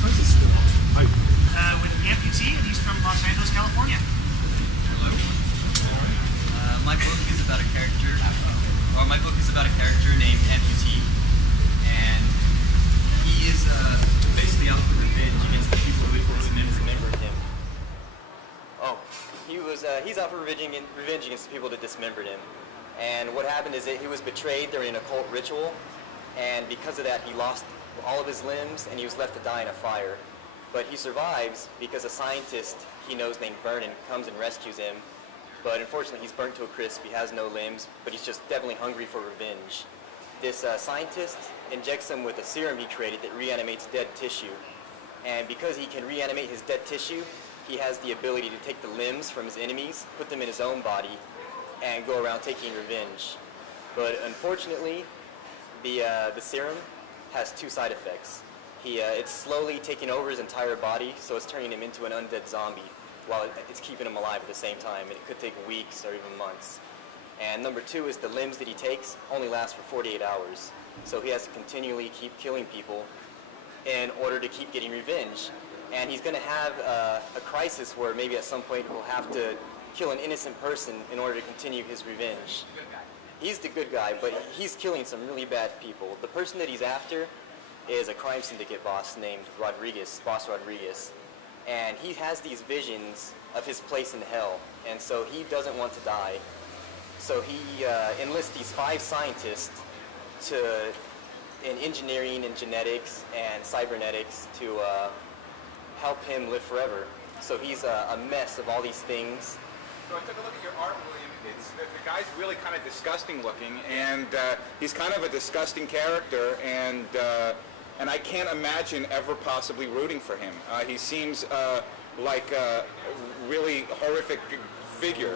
How's this still? With Amputee, and he's from Los Angeles, California. Hello. My book is about a character, named Amputee, and he is basically out for revenge against the people who dismembered him. Oh, he's out for revenge against the people that dismembered him. And what happened is that he was betrayed during an occult ritual, and because of that he lost all of his limbs and he was left to die in a fire. But he survives because a scientist he knows named Vernon comes and rescues him. But unfortunately he's burnt to a crisp, he has no limbs, but he's just definitely hungry for revenge. This scientist injects him with a serum he created that reanimates dead tissue. And because he can reanimate his dead tissue, he has the ability to take the limbs from his enemies, put them in his own body, and go around taking revenge. But unfortunately, the serum has two side effects. It's slowly taking over his entire body, so it's turning him into an undead zombie, while it's keeping him alive at the same time, and it could take weeks or even months. And number two is the limbs that he takes only last for 48 hours. So he has to continually keep killing people in order to keep getting revenge. And he's going to have a crisis where maybe at some point he'll have to kill an innocent person in order to continue his revenge. He's the good guy, but he's killing some really bad people. The person that he's after is a crime syndicate boss named Boss Rodriguez. And he has these visions of his place in hell, and so he doesn't want to die. So he enlists these 5 scientists in engineering and genetics and cybernetics to help him live forever. So he's a mess of all these things. So I took a look at your art, William. The guy's really kind of disgusting looking, and he's kind of a disgusting character, and I can't imagine ever possibly rooting for him. He seems like a really horrific figure.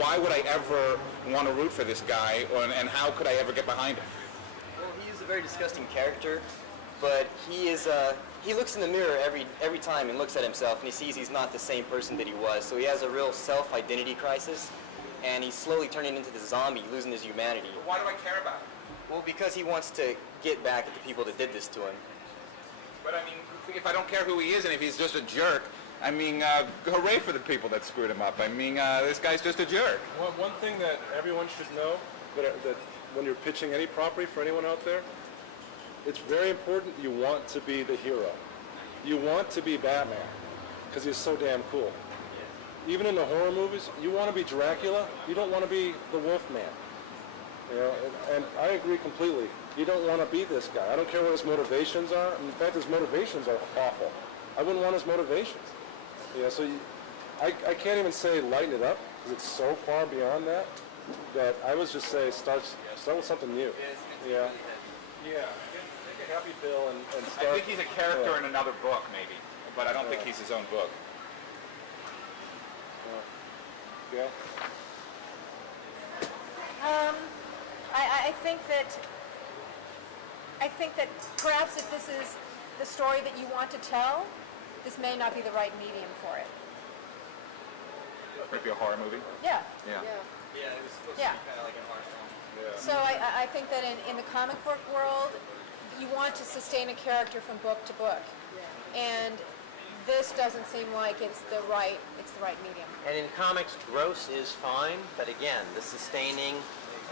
Why would I ever want to root for this guy, and how could I ever get behind him? Well, he is a very disgusting character, but he looks in the mirror every time and looks at himself, and he sees he's not the same person that he was. So he has a real self-identity crisis, and he's slowly turning into the zombie, losing his humanity. But why do I care about him? Well, because he wants to get back at the people that did this to him. But I mean, if I don't care who he is and if he's just a jerk, I mean, hooray for the people that screwed him up. I mean, this guy's just a jerk. Well, one thing that everyone should know, that when you're pitching any property for anyone out there, it's very important you want to be the hero. You want to be Batman, because he's so damn cool. Even in the horror movies, you want to be Dracula, you don't want to be the Wolfman. You know, and I agree completely. You don't want to be this guy. I don't care what his motivations are. In fact, his motivations are awful. I wouldn't want his motivations. Yeah, so I can't even say lighten it up, because it's so far beyond that, that I would just say start with something new. Yeah. Yeah. Make a happy bill and start. I think he's a character in another book, maybe, but I don't think he's his own book. Yeah. I think that perhaps if this is the story that you want to tell, this may not be the right medium for it. Might be a horror movie. Yeah. Yeah. Yeah, it was supposed Yeah. to be kind of like a horror film. Yeah. So I think that in the comic book world, you want to sustain a character from book to book, and this doesn't seem like it's the right medium. And in comics, gross is fine, but again, the sustaining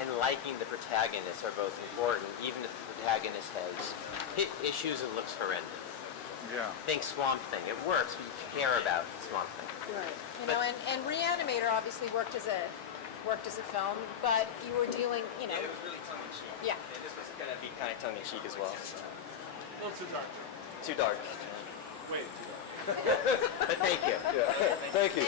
and liking the protagonist are both important, even if the protagonist has hit issues and looks horrendous. Yeah. Think Swamp Thing. It works, but you care about Swamp Thing. Right. You know, and Reanimator obviously worked as a film, but you were dealing, you know. And it was really tongue-in-cheek. Yeah. And this was going to be kind of tongue-in-cheek as well. A little too dark. Too dark. Way too dark. But thank you. Yeah. Thank you.